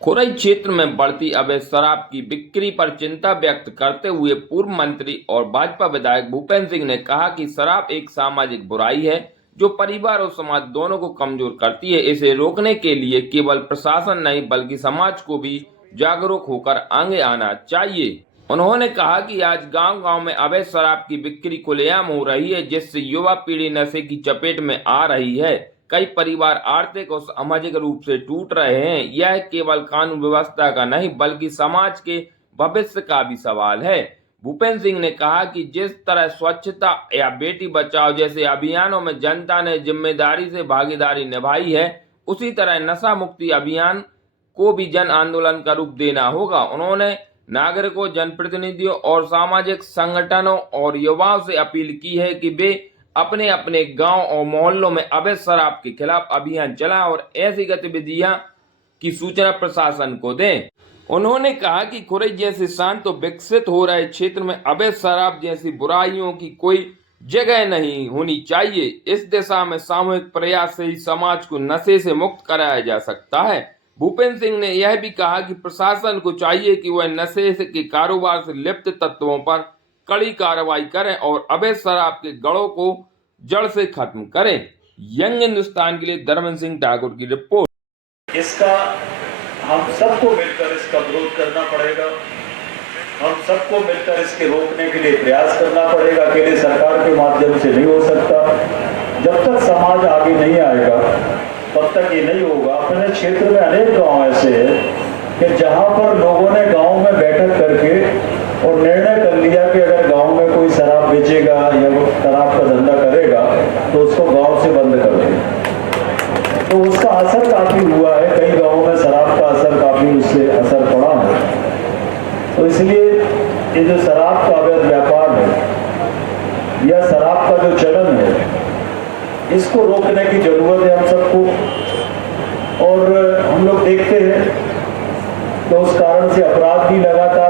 खुरई क्षेत्र में बढ़ती अवैध शराब की बिक्री पर चिंता व्यक्त करते हुए पूर्व मंत्री और भाजपा विधायक भूपेंद्र सिंह ने कहा कि शराब एक सामाजिक बुराई है जो परिवार और समाज दोनों को कमजोर करती है। इसे रोकने के लिए केवल प्रशासन नहीं बल्कि समाज को भी जागरूक होकर आगे आना चाहिए। उन्होंने कहा कि आज गांव-गांव में अवैध शराब की बिक्री खुलेआम हो रही है, जिससे युवा पीढ़ी नशे की चपेट में आ रही है। कई परिवार आर्थिक और सामाजिक रूप से टूट रहे हैं। यह केवल कानून व्यवस्था का नहीं बल्कि समाज के भविष्य का भी सवाल है। भूपेंद्र सिंह ने कहा कि जिस तरह स्वच्छता या बेटी बचाओ जैसे अभियानों में जनता ने जिम्मेदारी से भागीदारी निभाई है, उसी तरह नशा मुक्ति अभियान को भी जन आंदोलन का रूप देना होगा। उन्होंने नागरिकों, जनप्रतिनिधियों और सामाजिक संगठनों और युवाओं से अपील की है कि वे अपने अपने गांव और मोहल्लों में अवैध शराब के खिलाफ अभियान चलाएं और ऐसी गतिविधियां की सूचना प्रशासन को दें। उन्होंने कहा कि खुरई जैसे शांत और विकसित हो रहे क्षेत्र में अवैध शराब जैसी बुराइयों की कोई जगह नहीं होनी चाहिए। इस दिशा में सामूहिक प्रयास से ही समाज को नशे से मुक्त कराया जा सकता है। भूपेंद्र सिंह ने यह भी कहा कि प्रशासन को चाहिए कि वह नशे के कारोबार से लिप्त तत्वों पर कड़ी कार्रवाई करें और अवैध शराब के गढ़ों को जड़ से खत्म करें। यंग हिंदुस्तान के लिए धर्मेंद्र सिंह ठाकुर की रिपोर्ट। इसका हम सबको मिलकर इसका विरोध करना पड़ेगा। हम सबको मिलकर इसके रोकने के लिए प्रयास करना पड़ेगा। अकेले सरकार के माध्यम से नहीं हो सकता। जब तक समाज आगे नहीं आएगा तब तक ये नहीं होगा। अपने क्षेत्र में अनेक गांव ऐसे हैं कि जहां पर लोगों ने गांव में बैठक करके और निर्णय कर लिया कि अगर गांव में कोई शराब बेचेगा या वो शराब का धंधा करेगा तो उसको गांव से बंद कर देंगे। तो उसका असर काफी हुआ है। कई गांवों में शराब का असर काफी उससे असर पड़ा है। तो इसलिए ये जो शराब का अवैध व्यापार है या शराब का जो चलन है, इसको रोकने की जरूरत है हम सबको। और हम लोग देखते हैं तो उस कारण से अपराध भी लगातार